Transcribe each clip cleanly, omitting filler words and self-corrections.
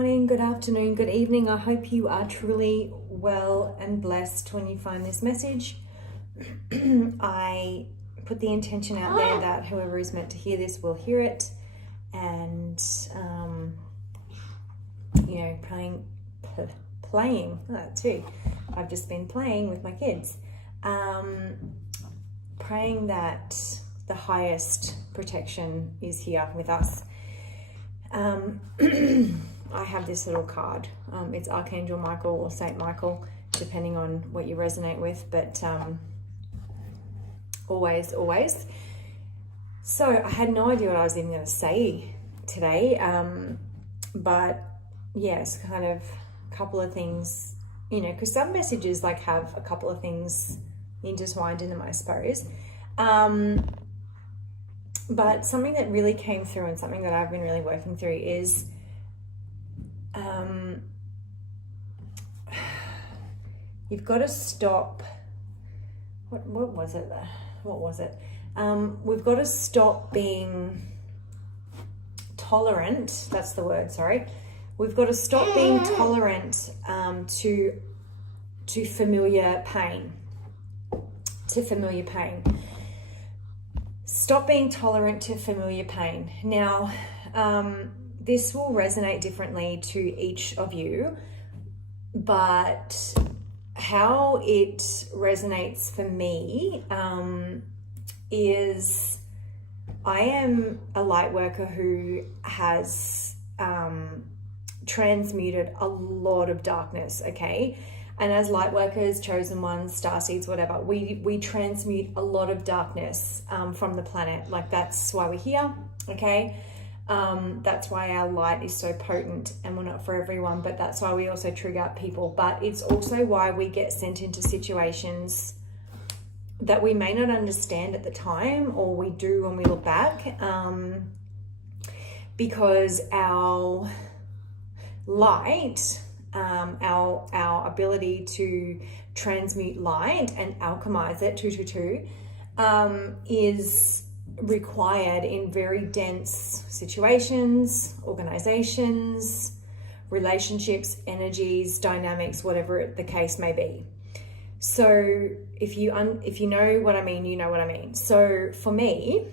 morning, good afternoon, good evening. I hope you are truly well and blessed when you find this message. I put the intention out there that whoever is meant to hear this will hear it, and playing that too. I've just been playing with my kids, praying that the highest protection is here with us. I have this little card. It's Archangel Michael or Saint Michael, depending on what you resonate with, but always. So I had no idea what I was even going to say today, but yes, kind of a couple of things, because some messages like have a couple of things intertwined in them, I suppose. But something that really came through and something that I've been really working through is you've got to stop. What was it? We've got to stop being tolerant. That's the word, sorry. We've got to stop being tolerant to familiar pain. Stop being tolerant to familiar pain. Now, this will resonate differently to each of you, but how it resonates for me is I am a light worker who has transmuted a lot of darkness, okay? And as light workers, chosen ones, starseeds, whatever, we transmute a lot of darkness from the planet. Like, that's why we're here, okay? That's why our light is so potent, and we're not for everyone, but that's why we also trigger people. But it's also why we get sent into situations that we may not understand at the time, or we do when we look back, because our light, our ability to transmute light and alchemize it, 222, is required in very dense situations, organizations, relationships, energies, dynamics, whatever the case may be. So if you know what I mean, you know what I mean. So for me,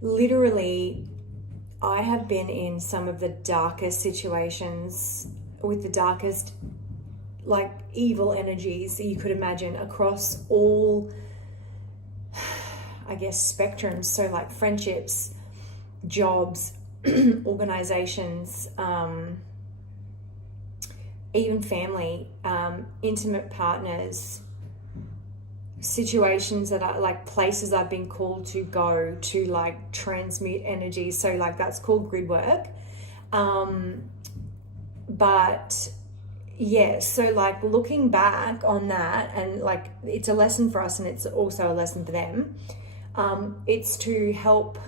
literally, I have been in some of the darkest situations with the darkest, like, evil energies that you could imagine across all, I guess, spectrums. So like friendships, jobs, organizations, even family, intimate partners, situations that are like places I've been called to go to, like, transmute energy. So like that's called grid work. But yeah, so like looking back on that, and like it's a lesson for us and it's also a lesson for them. It's to help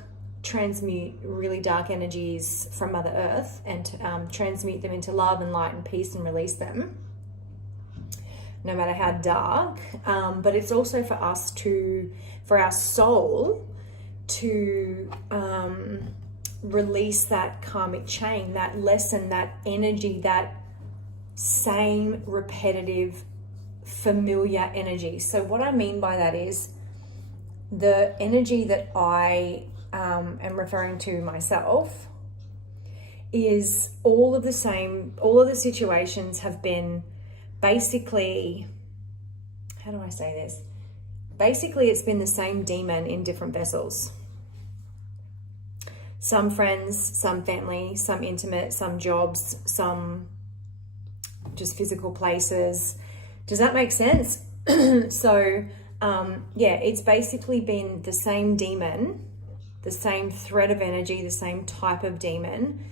transmute really dark energies from Mother Earth and transmute them into love and light and peace and release them, no matter how dark. But it's also for us for our soul to release that karmic chain, that lesson, that energy, that same repetitive, familiar energy. So what I mean by that is the energy that I am referring to myself is all of the situations have been basically, how do I say this? Basically, it's been the same demon in different vessels. Some friends, some family, some intimate, some jobs, some just physical places. Does that make sense? So, yeah, it's basically been the same demon, the same thread of energy, the same type of demon,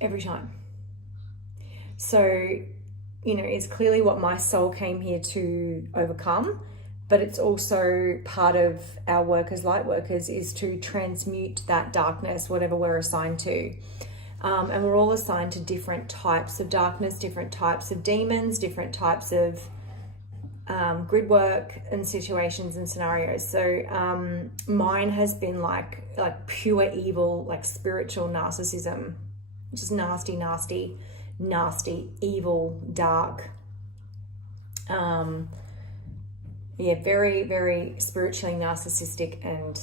every time. So, it's clearly what my soul came here to overcome, but it's also part of our work as light workers is to transmute that darkness, whatever we're assigned to. And we're all assigned to different types of darkness, different types of demons, different types of grid work and situations and scenarios. So mine has been like pure evil, like spiritual narcissism, just nasty, nasty, nasty, evil, dark. Very, very spiritually narcissistic, and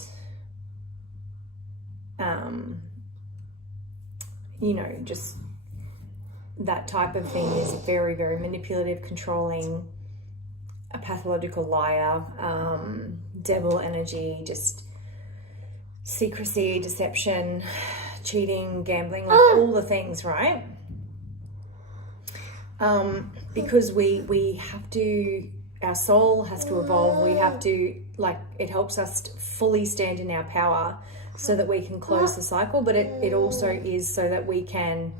just that type of thing is very, very manipulative, controlling, a pathological liar, devil energy, just secrecy, deception, cheating, gambling, like all the things, right? Because we have to, our soul has to evolve. We have to, like, it helps us to fully stand in our power so that we can close the cycle, but it also is so that we can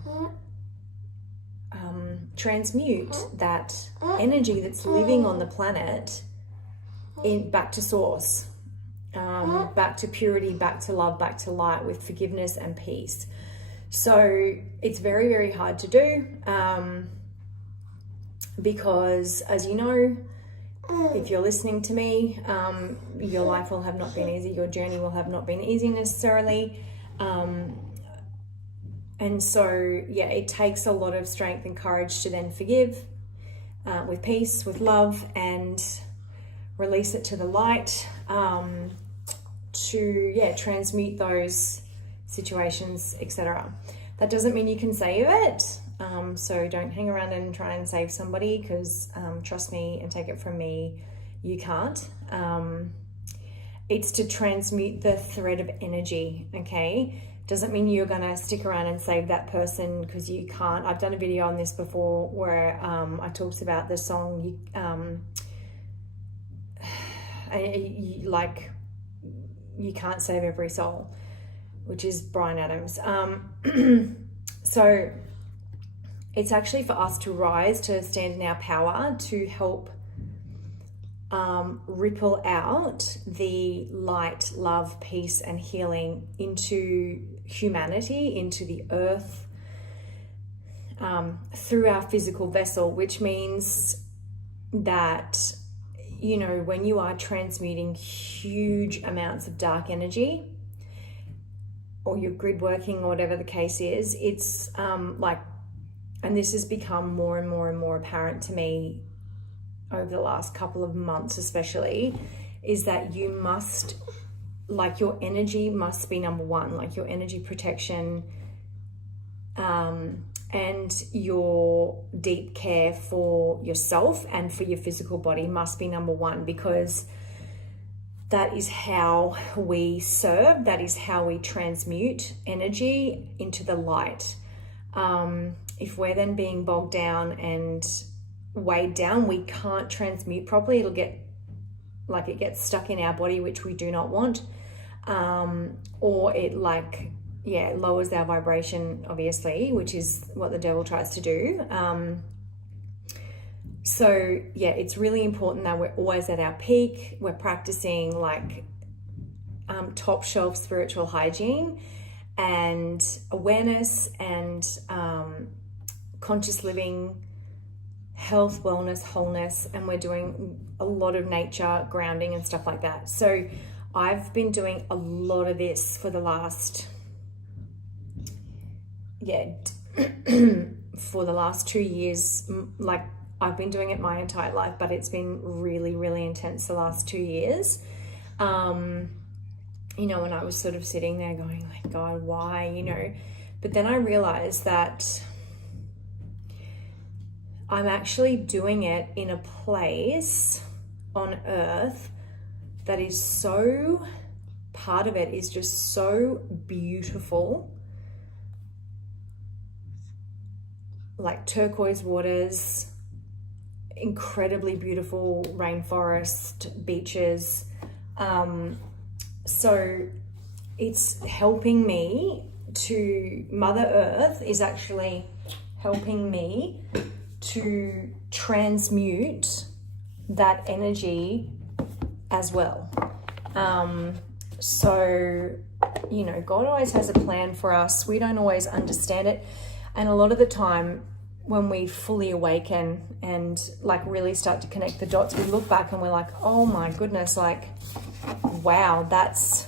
transmute that energy that's living on the planet back to source, back to purity, back to love, back to light, with forgiveness and peace. So it's very, very hard to do, because, as you know, if you're listening to me, your life will have not been easy, your journey will have not been easy necessarily. And so, it takes a lot of strength and courage to then forgive with peace, with love, and release it to the light, to transmute those situations, etc. That doesn't mean you can save it. So don't hang around and try and save somebody, because trust me and take it from me, you can't. It's to transmute the thread of energy, okay? Doesn't mean you're going to stick around and save that person, because you can't. I've done a video on this before where I talked about the song, you can't save every soul, which is Bryan Adams. So it's actually for us to rise, to stand in our power, to help ripple out the light, love, peace, and healing into humanity, into the earth, through our physical vessel, which means that, when you are transmuting huge amounts of dark energy, or you're grid working, or whatever the case is, it's and this has become more and more and more apparent to me over the last couple of months especially, is that you must, your energy must be number one, your energy protection, and your deep care for yourself and for your physical body must be number one, because that is how we serve, that is how we transmute energy into the light. If we're then being bogged down and weighed down, we can't transmute properly. It'll get, it gets stuck in our body, which we do not want. Or it lowers our vibration, obviously, which is what the devil tries to do. So it's really important that we're always at our peak. We're practicing top shelf spiritual hygiene and awareness and conscious living, health, wellness, wholeness, and we're doing a lot of nature grounding and stuff like that. So I've been doing a lot of this for the last for the last 2 years. I've been doing it my entire life, but it's been really, really intense the last 2 years. And I was sort of sitting there going, God, why, but then I realized that I'm actually doing it in a place on earth that is so, part of it is just so beautiful, turquoise waters, incredibly beautiful rainforest, beaches. So it's helping me to, Mother Earth is actually helping me to transmute that energy as well. So, God always has a plan for us. We don't always understand it. And a lot of the time when we fully awaken and like really start to connect the dots, we look back and we're like, oh my goodness, like, wow, that's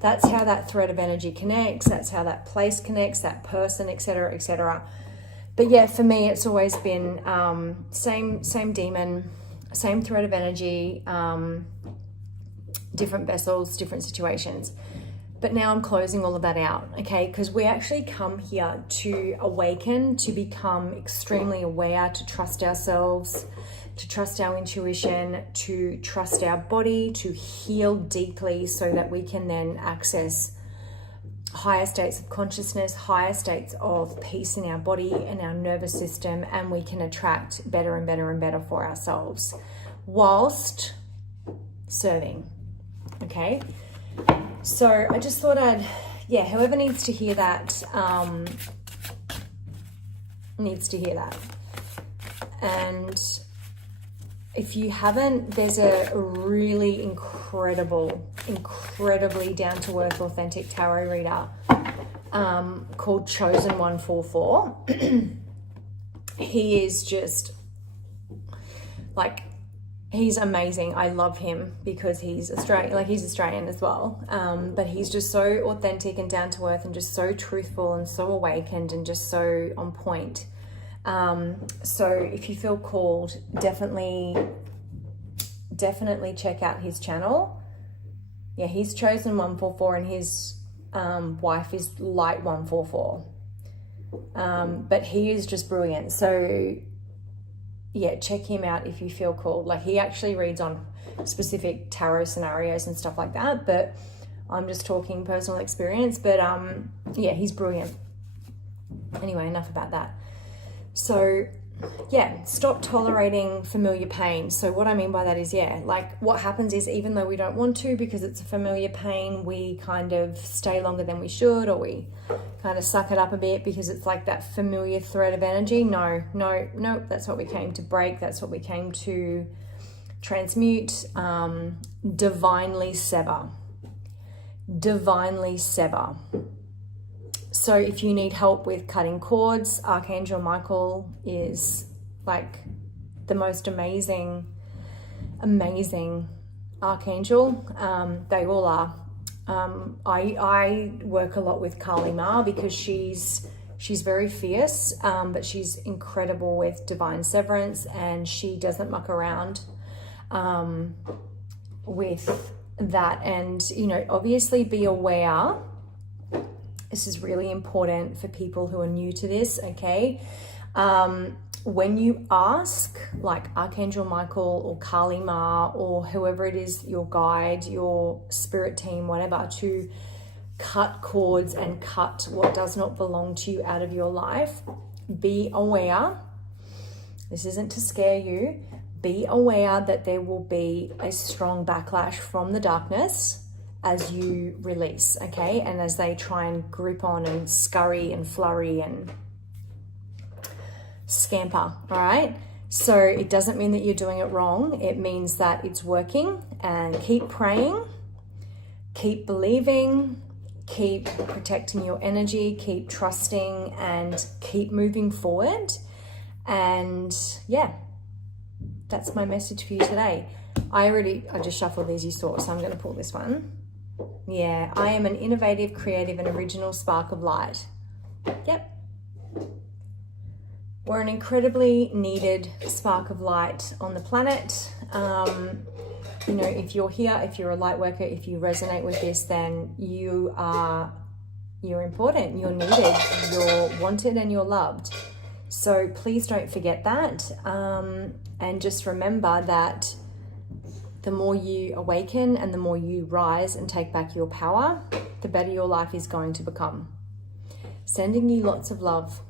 how that thread of energy connects. That's how that place connects, that person, etc., etc. But yeah, for me, it's always been same demon, same thread of energy, different vessels, different situations. But now I'm closing all of that out, okay? Because we actually come here to awaken, to become extremely aware, to trust ourselves, to trust our intuition, to trust our body, to heal deeply so that we can then access higher states of consciousness, higher states of peace in our body and our nervous system, and we can attract better and better and better for ourselves whilst serving, okay? So I just thought whoever needs to hear that, needs to hear that. And if you haven't, there's a really incredibly down-to-earth, authentic tarot reader called Chosen 144. He is just like, he's amazing. I love him because he's Australian, like he's Australian as well. But he's just so authentic and down to earth and just so truthful and so awakened and just so on point. So if you feel called, definitely check out his channel. Yeah, he's Chosen 144 and his wife is Light 144. But he is just brilliant. So yeah, check him out if you feel called. Like, he actually reads on specific tarot scenarios and stuff like that, but I'm just talking personal experience. But yeah, he's brilliant. Anyway, enough about that. So yeah, stop tolerating familiar pain. So what I mean by that is, yeah, like what happens is, even though we don't want to because it's a familiar pain, we kind of stay longer than we should, or we kind of suck it up a bit because it's like that familiar thread of energy. No, that's what we came to break. That's what we came to transmute, divinely sever. So if you need help with cutting cords, Archangel Michael is like the most amazing archangel. They all are. I work a lot with Kali Ma because she's very fierce, but she's incredible with divine severance, and she doesn't muck around with that. And, you know, obviously be aware. This is really important for people who are new to this, okay? When you ask, like Archangel Michael or Kali Ma or whoever it is, your guide, your spirit team, whatever, to cut cords and cut what does not belong to you out of your life, be aware. This isn't to scare you. Be aware that there will be a strong backlash from the darkness as you release, okay? And as they try and grip on and scurry and flurry and scamper, all right? So it doesn't mean that you're doing it wrong. It means that it's working. And keep praying, keep believing, keep protecting your energy, keep trusting, and keep moving forward. And yeah, that's my message for you today. I just shuffled these, you saw, so I'm going to pull this one. Yeah, I am an innovative, creative, and original spark of light. Yep. We're an incredibly needed spark of light on the planet. You know, if you're here, if you're a light worker, if you resonate with this, then you're important, you're needed, you're wanted, and you're loved. So please don't forget that. And just remember that the more you awaken and the more you rise and take back your power, the better your life is going to become. Sending you lots of love.